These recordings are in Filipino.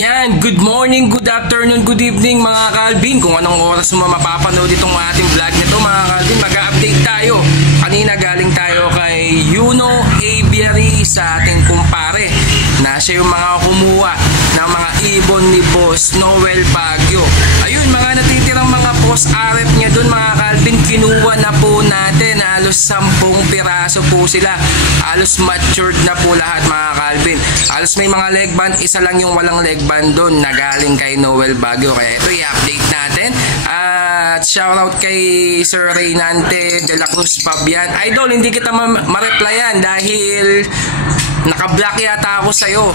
Ayan, good morning, good afternoon, good evening mga Calvin. Kung anong oras mo mapapanood itong ating vlog nito mga Calvin, mag-update tayo. Kanina galing tayo kay Yuno Aviary sa ating kumpare na siya yung mga kumuha ng mga ibon ni Boss Noel Baguio. Ayun, mga natitirang mga post RF niya dun mga Calvin, kinuha na po natin. Halos 10 piraso po sila. Halos matured na po lahat mga Calvin. Halos may mga leg band, isa lang yung walang leg band doon na galing kay Noel Baguio. Kaya ito i-update natin. At shoutout kay Sir Reynante de la Cruz Fabian. Idol, hindi kita ma-replyan dahil naka-block yata ako sa'yo.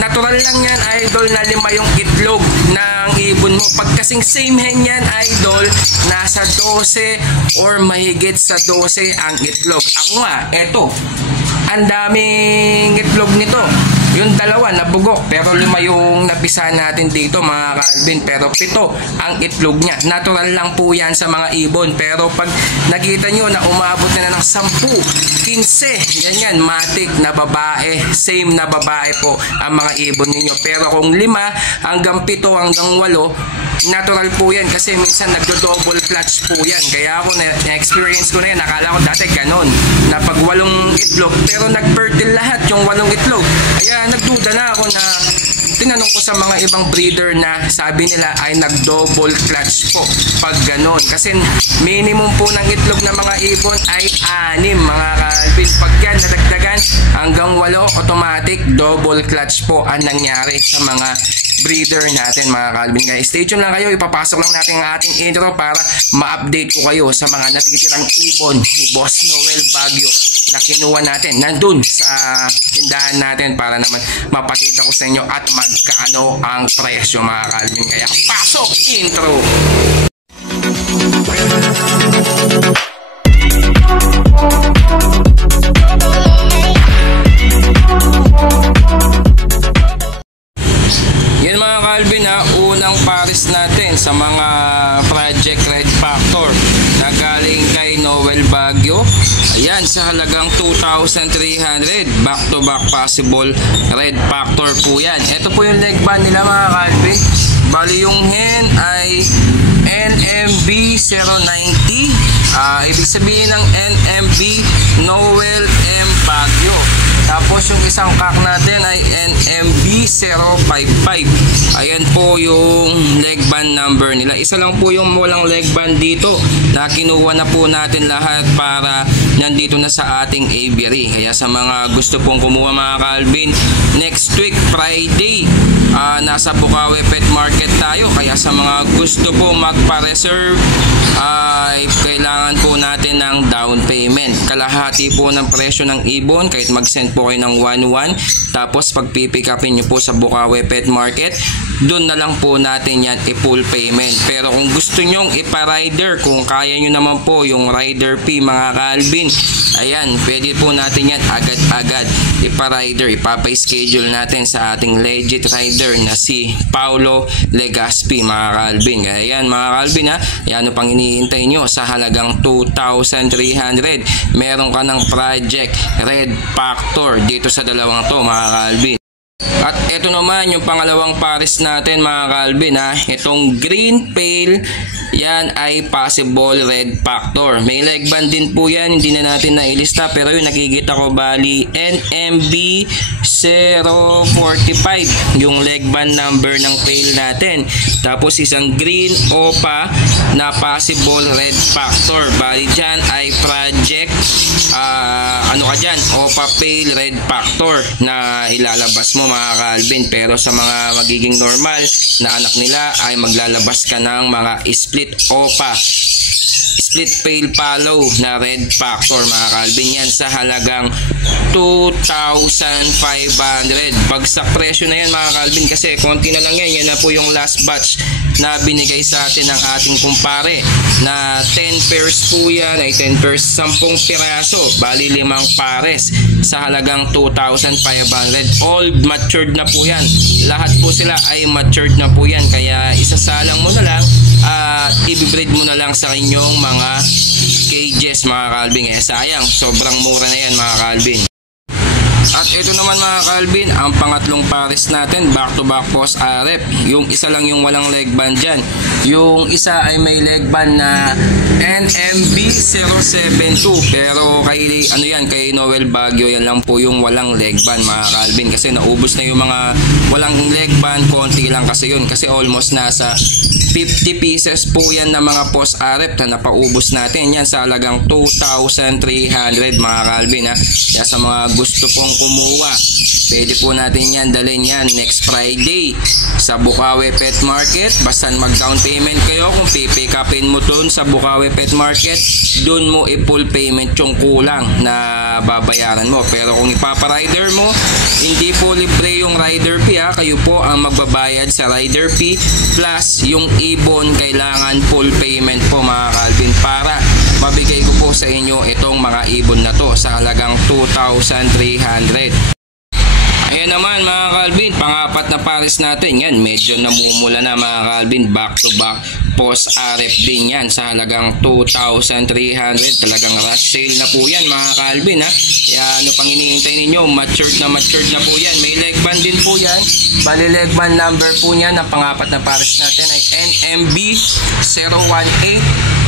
Natural lang yan, Idol, na 5 yung itlog ng ibon mo. Pag kasing same hen yan, Idol, nasa 12 or mahigit sa 12 ang itlog. Ako nga, eto, ang daming itlog nito. Yung dalawa nabugok, pero 5 yung napisa natin dito mga Calvin, pero 7 ang itlog niya. Natural lang po yan sa mga ibon, pero pag nakita nyo na umabot na ng 10, 15, ganyan, matik na babae, same na babae po ang mga ibon ninyo. Pero kung 5 hanggang 7 hanggang 8, natural po yan kasi minsan nagdo-double clutch po yan. Kaya ako na-experience ko na yan, nakala ko dati ganon, na pag 8 itlog, pero nag-fertile lahat yung 8 itlog. Kaya nagduda na ako na tinanong ko sa mga ibang breeder na sabi nila ay nag-double clutch po pag ganon. Kasi minimum po ng itlog ng mga ibon ay 6 mga Calvin. Pag yan nadagdagan hanggang 8, automatic double clutch po ang nangyari sa mga breeder natin mga Calvin. Guys, stay tuned lang kayo. Ipapasok lang natin ang ating intro para ma-update ko kayo sa mga natitirang ibon ni Boss Noel Baguio na kinuha natin nandun sa tindahan natin para naman mapakita ko sa inyo at magkaano ang presyo mga Calvin. Kaya pasok intro! Yan mga Calvin ha, unang pares natin sa mga Project Red Factor na galing kay Noel Baguio. Ayan, sa halagang 2,300, back to back possible Red Factor po yan. Ito po yung leg band nila mga Calvin. Bali yung hen ay NMB 090. Ibig sabihin ng NMB, Noel M. Baguio. Tapos yung isang cock natin ay NMB 055. Ayan po yung leg band number nila. Isa lang po yung walang leg band dito na kinuha na po natin lahat para nandito na sa ating aviary. Kaya sa mga gusto pong kumuha mga Calvin, next week Friday nasa Bukawi Pet Market tayo. Kaya sa mga gusto po magpa-reserve ay kailangan po natin ng down payment. Kalahati po ng presyo ng ibon kahit mag-send po kayo ng 1-1. Tapos pag pipick upin nyo po sa Bukawi Pet Market, doon na lang po natin yan i-full payment. Pero kung gusto nyong ipa-rider, kung kaya nyo naman po yung rider fee mga Calvin, ayan, pwede po natin yan agad-agad ipa-rider. Ipapa-schedule natin sa ating legit rider na si Paulo Legaspi mga Calvin. Kaya yan mga Calvin ha, yan pang iniintay nyo. Sa halagang 2,300 meron ka ng Project Red Factor dito sa dalawang to mga Calvin. At ito naman yung pangalawang pares natin mga Calvin ha. Itong green pale, yan ay possible Red Factor. May leg band din po yan, hindi na natin nailista, pero yung nakikita ko bali NMB 045 yung leg band number ng pale natin. Tapos isang green OPA na possible Red Factor. Bali dyan ay Project ano ka dyan, OPA pale Red Factor na ilalabas mo mga Calvin. Pero sa mga magiging normal na anak nila ay maglalabas ka ng mga split OPA, split pale follow na Red Factor mga Calvin. Yan sa halagang 2,500. Bagsak presyo na yan mga Calvin kasi konti na lang yan. Yan na po yung last batch na binigay sa atin ng ating kumpare na 10 pairs po yan, ay 10 pairs, 10 piraso, bali 5 pares sa halagang 2,500. All matured na po yan, lahat po sila ay matured na po yan. Kaya isasalang mo na lang at i-breed mo na lang sa inyong mga cages mga Calvin. Sayang, sobrang mura na yan mga Calvin. At ito naman naman mga Calvin, ang pangatlong pares natin, back to back post RF. Yung isa lang yung walang leg band dyan. Yung isa ay may leg band na NMB 072. Pero kay kay Noel Baguio, yan lang po yung walang leg band mga Calvin. Kasi naubos na yung mga walang leg band, konti lang kasi yun. Kasi almost nasa 50 pieces po yan na mga post RF na napaubos natin. Yan sa halagang 2,300 mga Calvin ha. Kaya sa mga gusto pong kumuha, pwede po natin yan dalhin yan next Friday sa Bukawi Pet Market. Basta mag-down payment kayo. Kung pipick upin mo dun sa Bukawi Pet Market, dun mo i-full payment yung kulang na babayaran mo. Pero kung ipapa-rider mo, hindi po libre yung rider fee ha. Kayo po ang magbabayad sa rider fee plus yung ibon, kailangan full payment po mga Calvin para mabigay ko po sa inyo itong mga ibon na to sa halagang 2,300. Ayan naman mga Calvin, pangapat na pares natin. Yan, medyo namumula na mga Calvin. Back to back post RF din yan sa halagang 2,300. Talagang rush sale na po yan mga Calvin ha. Kaya ano pang hinihintay ninyo, matured na po yan. May leg band din po yan. Bali leg band number po niyan ng pangapat na pares natin ay NMB 018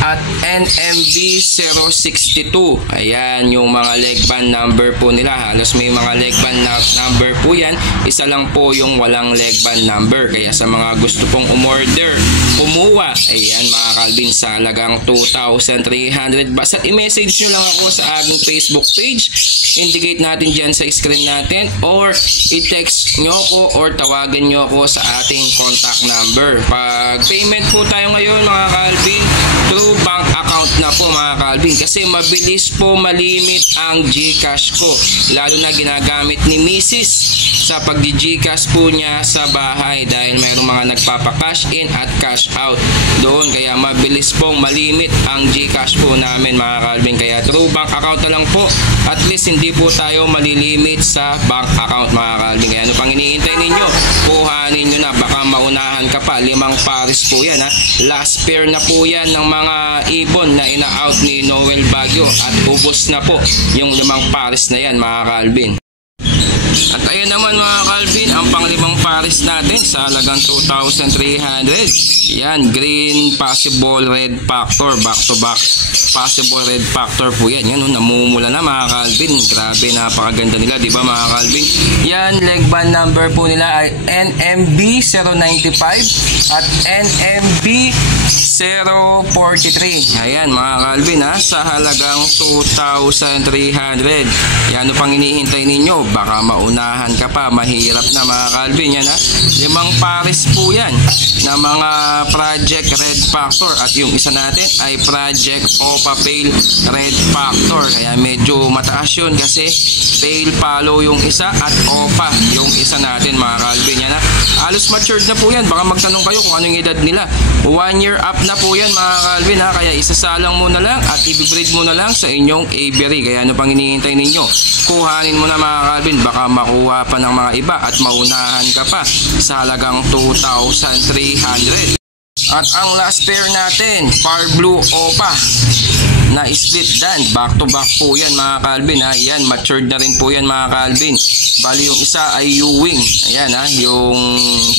at NMB 062. Ayan yung mga leg band number po nila. Halos may mga leg band number po yan, isa lang po yung walang leg band number. Kaya sa mga gusto pong umorder, kumuha, ayan mga Calvin, sa halagang 2,300. Basta i-message nyo lang ako sa aking Facebook page, indicate natin dyan sa screen natin, or i-text nyo ko or tawagan nyo ako sa ating contact number. Pag payment po tayo ngayon mga Calvin, through bank account na po mga Calvin, kasi mabilis po malimit ang GCash ko, lalo na ginagamit ni Mrs. sa pag-Gcash po niya sa bahay dahil mayroong mga nagpapa-cash in at cash out doon. Kaya mabilis pong malimit ang Gcash po namin mga Calvin. Kaya through bank account na lang po. At least hindi po tayo malilimit sa bank account mga Calvin. Kaya ano pang hinihintay ninyo? Kuhanin nyo na. Baka maunahan ka pa. 5 pares po yan ha. Last pair na po yan ng mga ibon na ina-out ni Noel Baguio. At ubos na po yung 5 pares na yan mga Calvin. At ayun naman mga Calvin, ang pang-5 pares natin sa halagang 2,300. Yan, green possible red factor, back to back possible red factor po yan. Yan, namumula na mga Calvin. Grabe, napakaganda nila, di ba mga Calvin? Yan, leg band number po nila ay NMB 095 at NMB 043. Ayan mga Calvin ha, sa halagang 2,300. Yan, ano pang hinihintay ninyo? Baka maunahan ka pa, mahirap na mga Calvin. Yan ha, 5 pares po yan na mga Project Red Factor at yung isa natin ay Project Opa Pale Red Factor. Kaya medyo mataas yun kasi Pale Palo yung isa at Opa yung isa natin mga Calvin. Yan ha, halos matured na po yan. Baka magtanong kayo kung anong edad nila. 1 year up na po yan mga Calvin ha. Kaya isasalang mo na lang at i-breed mo na lang sa inyong aviary. Kaya ano pang hinihintay ninyo? Kuhanin mo na mga Calvin. Baka makuha pa ng mga iba at maunahan ka pa sa halagang 2,300. At ang last pair natin, Par Blue Opa na split dan, back to back po yan mga Calvin ha. Yan, matured na rin po yan mga Calvin. Bali yung isa ay U-wing. Ayan ha, yung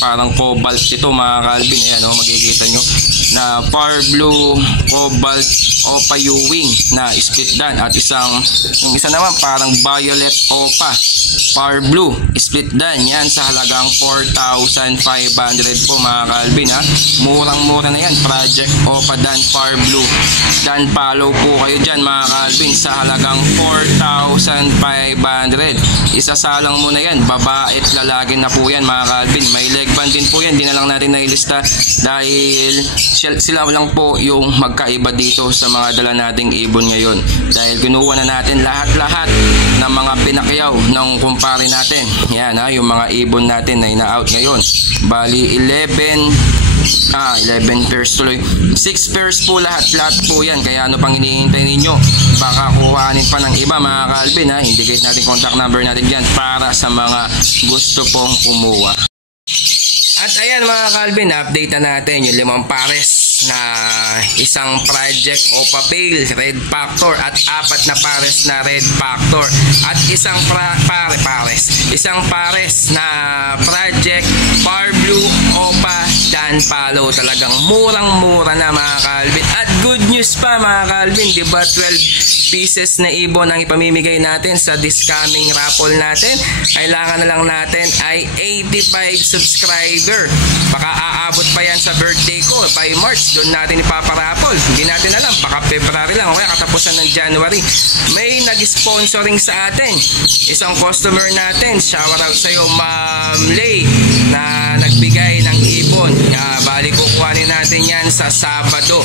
parang cobalt ito mga Calvin. Ayan o, makikita nyo na Par Blue Cobalt Opa U-wing na split dan. At yung isa naman parang Violet Opa Par Blue split dan. Yan sa halagang 4,500 po mga Calvin ha. Murang-mura na yan. Project Opa Dan Par Blue. Dan follow po kayo dyan mga Calvin sa halagang 4,500. Isasalang mo na yan. Babae at lalaki na po yan mga Calvin. May leg band din po yan. Di na lang natin nailista dahil sila lang po yung magkaiba dito sa mga dala nating ibon ngayon. Dahil kinuha na natin lahat-lahat ng mga pinakyaw ng kumpare natin. Yan ha, yung mga ibon natin na ina-out ngayon. Bali 11 pairs tuloy. 6 pairs po lahat po yan. Kaya ano pang hinihintay ninyo? Baka kuhanin pa ng iba mga Calvin ha. Indicate natin contact number natin dyan para sa mga gusto pong kumuha. At ayan mga Calvin, update na natin yung 5 pares na isang project OPA Pale Red Factor at 4 na pares na Red Factor at isang pares na project Par Blue OPA Dan Palo. Talagang murang-mura na mga Calvin. At good news pa mga Calvin, diba 12 pieces na ibon ang ipamimigay natin sa this coming raffle natin. Kailangan na lang natin ay 85 subscriber. Baka aabot pa yan sa birthday ko by March, doon natin ipaparapol. Hindi natin alam, baka February lang o kaya katapusan ng January. May nag-sponsoring sa atin, isang customer natin, shout out sa iyo Ma'am Lay, na nagbigay ng ibon. Bali kukuhanin natin yan sa Sabado.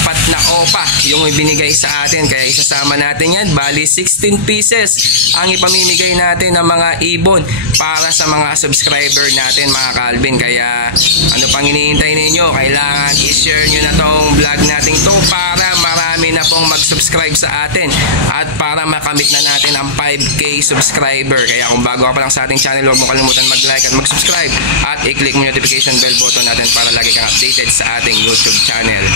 4 na OPA yung ibinigay sa atin, kaya isasama natin yan. Bali 16 pieces ang ipamimigay natin ng mga ibon para sa mga subscriber natin mga Calvin. Kaya ano pang hinihintay ninyo? Kailangan i-share nyo na tong vlog natin to para marami na pong mag-subscribe sa atin at para makamit na natin ang 5K subscriber. Kaya kung bago ka pa lang sa ating channel, huwag mo kalimutan mag-like at mag-subscribe at i-click mo yung notification bell button natin para lagi kang updated sa ating YouTube channel.